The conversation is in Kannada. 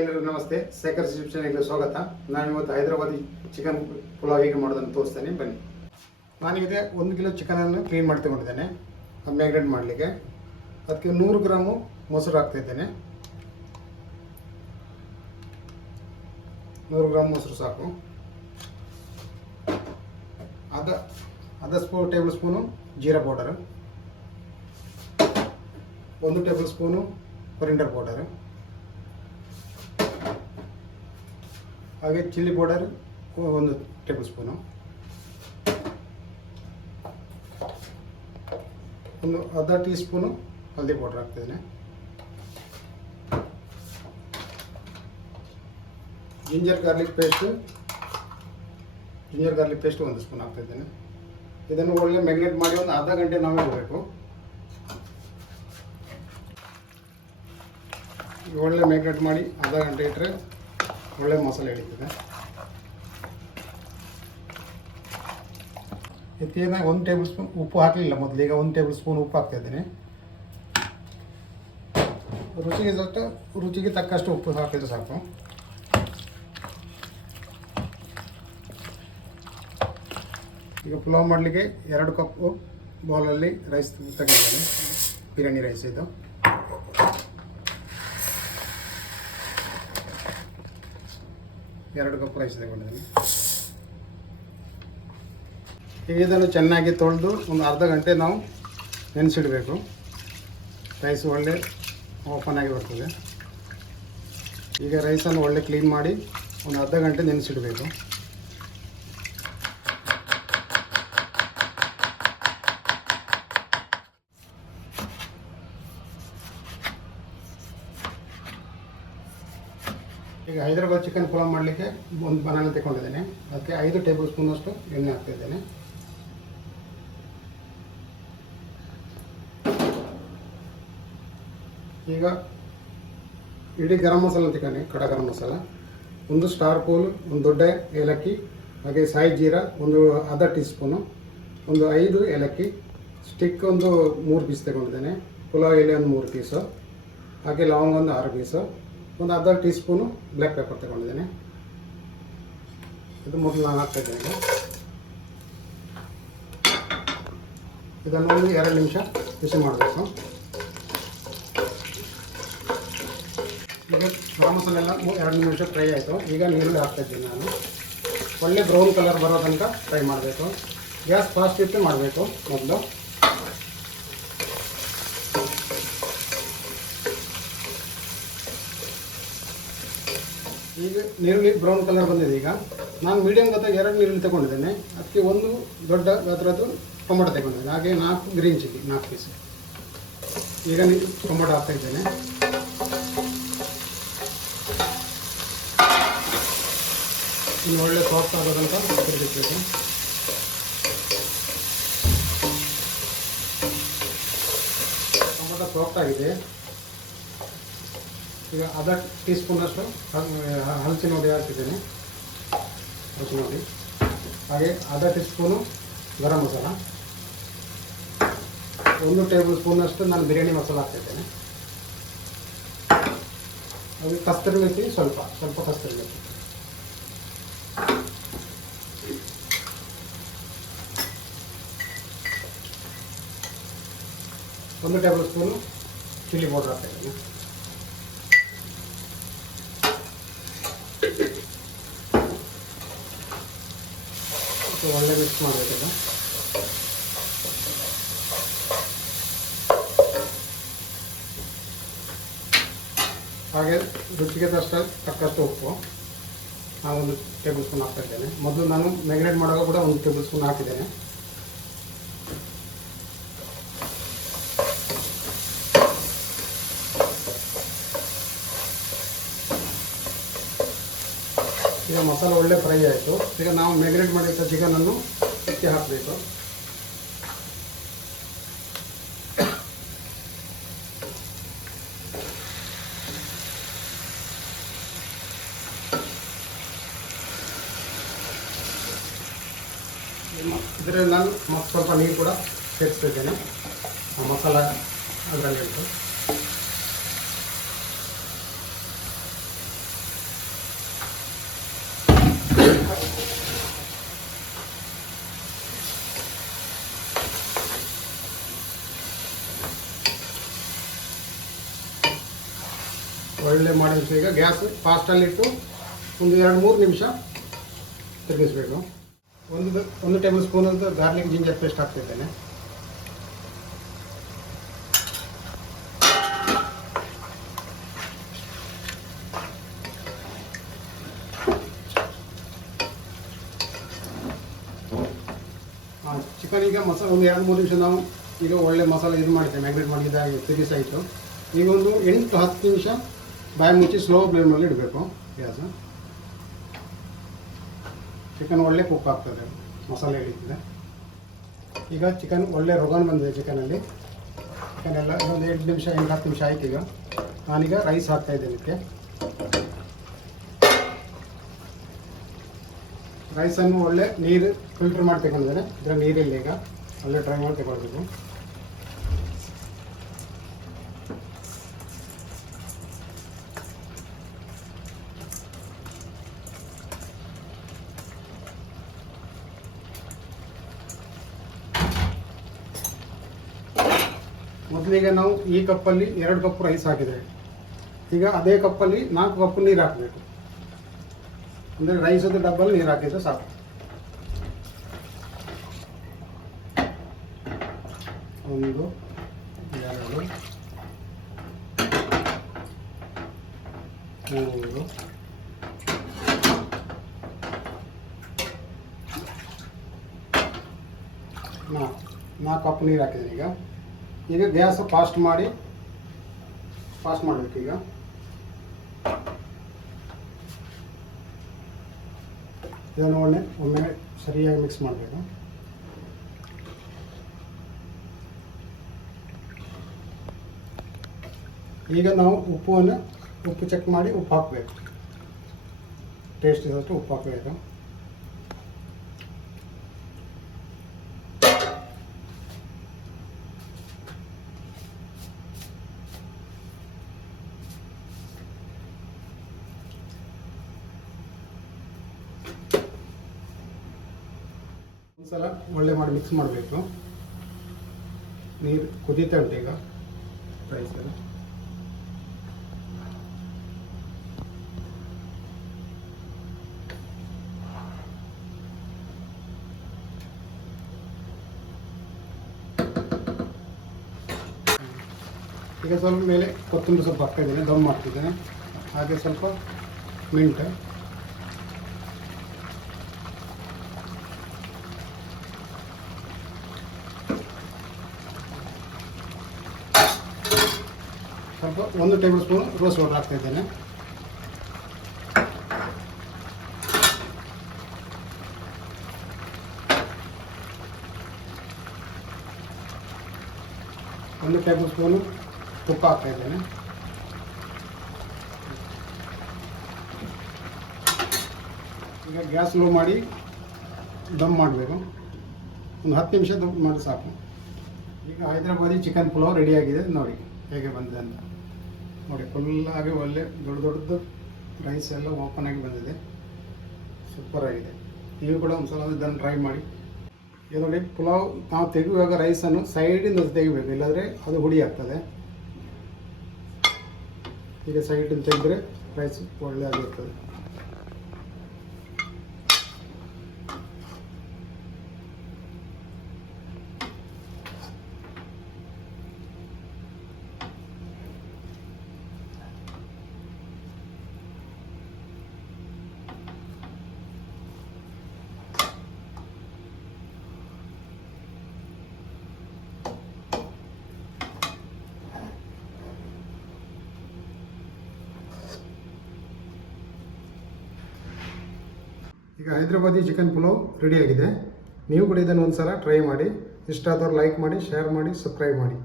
ಎಲ್ಲರಿಗೂ ನಮಸ್ತೆ. ಶೇಖರ್ ಯೂಟ್ಯೂಬ್ ಚಾನೆಲ್ಗೆ ಸ್ವಾಗತ. ನಾನು ಇವತ್ತು ಹೈದರಾಬಾದಿ ಚಿಕನ್ ಪುಲಾವ್ ಹೇಗೆ ಮಾಡೋದನ್ನು ತೋರಿಸ್ತೇನೆ, ಬನ್ನಿ. ನಾನಿದೆ 1 ಕಿಲೋ ಚಿಕನನ್ನು ಕ್ಲೀನ್ ಮಾಡಿ ತಗೊಂಡಿದ್ದೇನೆ ಮ್ಯಾಗ್ರೇಟ್ ಮಾಡಲಿಕ್ಕೆ. ಅದಕ್ಕೆ 100 ಗ್ರಾಮು ಮೊಸರು ಹಾಕ್ತಾಯಿದ್ದೇನೆ. 100 ಗ್ರಾಮ್ ಮೊಸರು ಸಾಕು. ಅರ್ಧ tablespoon jeera powder, 1 tablespoon coriander powder, ಹಾಗೆ ಚಿಲ್ಲಿ ಪೌಡರ್ 1 ಟೇಬಲ್ ಸ್ಪೂನು, ಅರ್ಧ ಟೀ ಸ್ಪೂನು ಹಲ್ದಿ ಪೌಡರ್ ಹಾಕ್ತಿದ್ದೇನೆ. ಜಿಂಜರ್ ಗಾರ್ಲಿಕ್ ಪೇಸ್ಟ್ 1 ಸ್ಪೂನ್ ಹಾಕ್ತಿದ್ದೇನೆ. ಇದನ್ನು ಒಳ್ಳೆ ಮ್ಯಾಗ್ನೇಟ್ ಮಾಡಿ ಒಂದು ಅರ್ಧ ಗಂಟೆ ನಾವೇ ಇಡಬೇಕು. ಒಳ್ಳೆ ಮ್ಯಾಗ್ನೇಟ್ ಮಾಡಿ ಅರ್ಧ ಗಂಟೆ ಇಟ್ಟರೆ ಒಳ್ಳೆ ಮಸಾಲೆ ಹಿಡಿತದೆ. ಇದಕ್ಕೆ 1 ಟೇಬಲ್ ಸ್ಪೂನ್ ಉಪ್ಪು ಹಾಕಲಿಲ್ಲ ಮೊದಲು, ಈಗ 1 ಟೇಬಲ್ ಸ್ಪೂನ್ ಉಪ್ಪು ಹಾಕ್ತಾಯಿದ್ದೇನೆ. ರುಚಿಗೆ ತಕ್ಕಷ್ಟು ಉಪ್ಪು ಹಾಕಿದ್ರೆ ಸಾಕು. ಈಗ ಪುಲಾವ್ ಮಾಡಲಿಕ್ಕೆ 2 ಕಪ್ ಬೌಲಲ್ಲಿ ರೈಸ್ ತಗೊಂಡಿದ್ದೇನೆ, ಬಿರಿಯಾನಿ ರೈಸ್ ಇದು. ಎರಡು ಕಪ್ ರೈಸ್ ತಗೊಂಡಿದ್ದೀನಿ. ಈಗ ಇದನ್ನು ಚೆನ್ನಾಗಿ ತೊಳೆದು ಒಂದು ಅರ್ಧ ಗಂಟೆ ನಾವು ನೆನೆಸಿಡಬೇಕು. ರೈಸ್ ಒಳ್ಳೆ ಓಪನ್ ಆಗಿ ಬರ್ತದೆ. ಈಗ ರೈಸನ್ನು ಒಳ್ಳೆ ಕ್ಲೀನ್ ಮಾಡಿ ಒಂದು ಅರ್ಧ ಗಂಟೆ ನೆನೆಸಿಡಬೇಕು. ಈಗ ಹೈದರಾಬಾದ್ ಚಿಕನ್ ಪುಲಾವ್ ಮಾಡಲಿಕ್ಕೆ ಒಂದು ಬನಾನ ತಗೊಂಡಿದ್ದೇನೆ. ಅದಕ್ಕೆ 5 ಟೇಬಲ್ ಸ್ಪೂನಷ್ಟು ಎಣ್ಣೆ ಹಾಕ್ತಿದ್ದೇನೆ. ಈಗ ಇಡೀ ಗರಂ ಮಸಾಲ ತಗೊಂಡು ಕಡ ಗರಂ ಮಸಾಲ, 1 ಸ್ಟಾರ್ ಪೂಲ್, 1 ದೊಡ್ಡ ಏಲಕ್ಕಿ, ಹಾಗೆ ಸಾಯಿ ಜೀರಾ ಅರ್ಧ ಟೀ ಸ್ಪೂನು, 5 ಏಲಕ್ಕಿ ಸ್ಟಿಕ್ 3 ಪೀಸ್ ತಗೊಂಡಿದ್ದೇನೆ. ಪುಲಾವ್ ಎಲೆ 3 ಪೀಸು, ಹಾಗೆ ಲವಂಗ 6 ಪೀಸು, ಅರ್ಧ ಟೀ ಸ್ಪೂನು ಬ್ಲ್ಯಾಕ್ ಪೆಪ್ಪರ್ ತಗೊಂಡಿದ್ದೇನೆ. ಇದು ಮೊದಲು ನಾನು ಹಾಕ್ತಾಯಿದ್ದೇನೆ. ಇದನ್ನು 2 ನಿಮಿಷ ಬಿಸಿ ಮಾಡಬೇಕು. ಈಗ ಗರಂ ಮಸಾಲೆ ಎಲ್ಲ 2 ನಿಮಿಷ ಫ್ರೈ ಆಯಿತು. ಈಗ ನೀರುಳ್ಳಿ ಹಾಕ್ತಾಯಿದ್ದೀನಿ ನಾನು. ಒಳ್ಳೆ ಬ್ರೌನ್ ಕಲರ್ ಬರೋ ತನಕ ಫ್ರೈ ಮಾಡಬೇಕು. ಗ್ಯಾಸ್ ಫಾಸ್ಟ್ ಇಟ್ಟು ಮಾಡಬೇಕು ಮೊದಲು. ಈಗ ನೀರುಳ್ಳಿ ಬ್ರೌನ್ ಕಲರ್ ಬಂದಿದೆ. ಈಗ ನಾನು ಮೀಡಿಯಮ್ ಗಾತ್ರ 2 ನೀರುಳ್ಳಿ ತಗೊಂಡಿದ್ದೇನೆ. ಅದಕ್ಕೆ 1 ದೊಡ್ಡ ಗಾತ್ರದ್ದು ಟೊಮೊಟೊ ತಗೊಂಡಿದ್ದೇನೆ. ಹಾಗೆ 4 ಗ್ರೀನ್ ಚಿಲ್ಲಿ 4 ಪೀಸ್. ಈಗ ಟೊಮೊಟೊ ಹಾಕ್ತಾಯಿದ್ದೇನೆ. ಇನ್ನು ಒಳ್ಳೆ ಸಾಫ್ಟ್ ಆಗೋದಂತ ತಿರುಗಿಸ್ಬೇಕು. ಟೊಮೊಟೊ ಸಾಫ್ಟ್ ಆಗಿದೆ. ಈಗ ಅರ್ಧ ಟೀ ಸ್ಪೂನಷ್ಟು ಹಲಸಿನ ಹುಡಿ ಹಾಕಿದ್ದೇನೆ, ಹಲಸಿನ ಹುಡಿ. ಹಾಗೆ ಅರ್ಧ ಟೀ ಸ್ಪೂನು ಗರಂ ಮಸಾಲ, 1 ಟೇಬಲ್ ಸ್ಪೂನಷ್ಟು ನಾನು ಬಿರಿಯಾನಿ ಮಸಾಲ ಹಾಕ್ತಿದ್ದೇನೆ. ಅದು ಕಸ್ತೂರಿ ಮೇಥಿ ಸ್ವಲ್ಪ kasuri methi, 1 tablespoon chilli powder ಹಾಕ್ತಾಯಿದ್ದೇನೆ. ಒಳ್ಳೆ ಮಿಕ್ಸ್ ಮಾಡಬೇಕೀಗ. ಹಾಗೆ ರುಚಿಗೆ ತಕ್ಕಷ್ಟು ಉಪ್ಪು ನಾನು 1 ಟೇಬಲ್ ಸ್ಪೂನ್ ಹಾಕ್ತಾಯಿದ್ದೇನೆ. ಮೊದಲು ನಾನು ಮ್ಯಾಗ್ನೇಟ್ ಮಾಡುವಾಗ ಕೂಡ 1 ಟೇಬಲ್ ಸ್ಪೂನ್ ಹಾಕಿದ್ದೇನೆ. ಈಗ ಮಸಾಲೆ ಒಳ್ಳೆ ಫ್ರೈ ಆಯಿತು. ಈಗ ನಾವು ಮ್ಯಾಗ್ನೇಟ್ ಮಾಡಿದ ಚಿಕನನ್ನು ಇದಕ್ಕೆ ಹಾಕಬೇಕು. ಇದರಲ್ಲಿ ನಾನು ಸ್ವಲ್ಪ ನೀರು ಕೂಡ ಸೇರಿಸ್ತಿದ್ದೇನೆ. ಮಸಾಲ ಅದರಲ್ಲಿ ಉಂಟು. ಒಳ್ಳೆ ಮಾಡಿದ್ರೆ ಈಗ ಗ್ಯಾಸ್ ಫಾಸ್ಟಲ್ಲಿಟ್ಟು ಒಂದು 2-3 ನಿಮಿಷ ತಿರುಗಿಸ್ಬೇಕು. ಒಂದು ಟೇಬಲ್ ಸ್ಪೂನ್ ಅಂತ ಗಾರ್ಲಿಕ್ ಜಿಂಜರ್ ಪೇಸ್ಟ್ ಹಾಕ್ತಿದ್ದೇನೆ. ಚಿಕನ್ ಈಗ ಮಸಾಲೆ ಒಂದು 2-3 ನಿಮಿಷ ನಾವು ಈಗ ಒಳ್ಳೆ ಮಸಾಲೆ ಇದು ಮಾಡಿದ್ದೇವೆ, ಮ್ಯಾಗ್ನೇಟ್ ಮಾಡಿದ್ದಾಗಿ ತಿರುಗಿಸಾಯಿತು. ಈಗ ಒಂದು 8-10 ನಿಮಿಷ ಬಾಯಿ ಮುಚ್ಚಿ ಸ್ಲೋ ಫ್ಲೇಮಲ್ಲಿ ಇಡಬೇಕು ಗ್ಯಾಸ್. ಚಿಕನ್ ಒಳ್ಳೆ ಕುಕ್ ಆಗ್ತದೆ, ಮಸಾಲೆ ಹಿಡಿತದೆ. ಈಗ ಚಿಕನ್ ಒಳ್ಳೆ ರೊಗಾನ್ ಬಂದಿದೆ ಚಿಕನಲ್ಲಿ. ಚಿಕನ್ ಎಲ್ಲ ಒಂದು 8 ನಿಮಿಷ 8-10 ನಿಮಿಷ ಆಯ್ತು. ಈಗ ನಾನೀಗ ರೈಸ್ ಹಾಕ್ತಾಯಿದ್ದೇನೆ. ಇದಕ್ಕೆ ರೈಸನ್ನು ಒಳ್ಳೆ ನೀರು ಫಿಲ್ಟರ್ ಮಾಡಿ ತಗೊಂಡಿದ್ದೇನೆ. ಇದರ ನೀರಿಲ್ಲ, ಈಗ ಒಳ್ಳೆ ಡ್ರೈ ಮಾಡಿ ತಗೊಳ್ಬೇಕು. ಮೊದಲಿಗೆ ನಾವು ಈ ಕಪ್ಪಲ್ಲಿ 2 ಕಪ್ ರೈಸ್ ಹಾಕಿದ್ದೇವೆ. ಈಗ ಅದೇ ಕಪ್ಪಲ್ಲಿ 4 ಕಪ್ ನೀರು ಹಾಕಬೇಕು. ಅಂದರೆ ರೈಸದ ಡಬ್ಬಲ್ ನೀರು ಹಾಕಿದ್ರೆ ಸಾಕು. 1 2 3 4 ಕಪ್ ನೀರು ಹಾಕಿದ್ದೀನಿ. ಈಗ ಗ್ಯಾಸ್ ಫಾಸ್ಟ್ ಮಾಡಬೇಕು. ಈಗ ಇದನ್ನು ಒಮ್ಮೆ ಸರಿಯಾಗಿ ಮಿಕ್ಸ್ ಮಾಡಬೇಕು. ಈಗ ನಾವು ಉಪ್ಪು ಚೆಕ್ ಮಾಡಿ ಉಪ್ಪು ಹಾಕಬೇಕು. ಟೇಸ್ಟ್ ಇದ್ದಷ್ಟು ಉಪ್ಪು ಹಾಕಬೇಕು. ಒಂದ್ಸಲ ಒಳ್ಳೆ ಮಾಡಿ ಮಿಕ್ಸ್ ಮಾಡಬೇಕು. ನೀರು ಕುದೀತಾ ಉಂಟು ಈಗ ರೈಸ್ ಎಲ್ಲ. ಈಗ ಸ್ವಲ್ಪ ಮೇಲೆ ಕೊತ್ತಂಬರಿ ಸೊಪ್ಪು ಹಾಕ್ತಾಯಿದ್ದೇನೆ, ದಮ್ ಮಾಡ್ತಿದ್ದೇನೆ. ಹಾಗೆ ಸ್ವಲ್ಪ ಮಿಂಟ್, ಸ್ವಲ್ಪ 1 ಟೇಬಲ್ ಸ್ಪೂನ್ ರೋಸ್ ವಾಟರ್ ಹಾಕ್ತಾಯಿದ್ದೇನೆ. ಒಂದು ಟೇಬಲ್ ಸ್ಪೂನು ತುಪ್ಪ ಹಾಕ್ತಾಯಿದ್ದೇನೆ. ಈಗ ಗ್ಯಾಸ್ ಲೋ ಮಾಡಿ ದಮ್ ಮಾಡಬೇಕು. ಒಂದು 10 ನಿಮಿಷ ದಮ್ ಮಾಡಿ ಸಾಕು. ಈಗ ಹೈದರಾಬಾದಿ ಚಿಕನ್ ಪುಲಾವ್ ರೆಡಿಯಾಗಿದೆ. ನೋಡಿ ಹೇಗೆ ಬಂದಿದೆ ಅಂತ. ನೋಡಿ ಫುಲ್ಲಾಗಿ ಒಳ್ಳೆ ದೊಡ್ಡದು ರೈಸ್ ಎಲ್ಲ ಓಪನ್ ಆಗಿ ಬಂದಿದೆ, ಸೂಪರ್ ಆಗಿದೆ. ನೀವು ಕೂಡ ಒಂದು ಸಲ ಇದನ್ನು ಟ್ರೈ ಮಾಡಿ. ಇದು ನೋಡಿ, ಪುಲಾವ್ ನಾವು ತೆಗೆಯುವಾಗ ರೈಸನ್ನು ಸೈಡಿಂದ ತೆಗಿಬೇಕು, ಇಲ್ಲಾಂದರೆ ಅದು ಹುಡಿ ಆಗ್ತದೆ. ಈಗ ಸೈಡಿಂದ ತೆಗೆದ್ರೆ ರೈಸ್ ಒಳ್ಳೆ ಆಗಿರ್ತದೆ. ಈಗ ಹೈದರಾಬಾದಿ ಚಿಕನ್ ಪುಲಾವ್ ರೆಡಿಯಾಗಿದೆ. ನೀವು ಕೂಡ ಇದನ್ನು ಒಂದು ಸಲ ಟ್ರೈ ಮಾಡಿ. ಇಷ್ಟ ಆದವ್ರು ಲೈಕ್ ಮಾಡಿ, ಶೇರ್ ಮಾಡಿ, ಸಬ್ಸ್ಕ್ರೈಬ್ ಮಾಡಿ.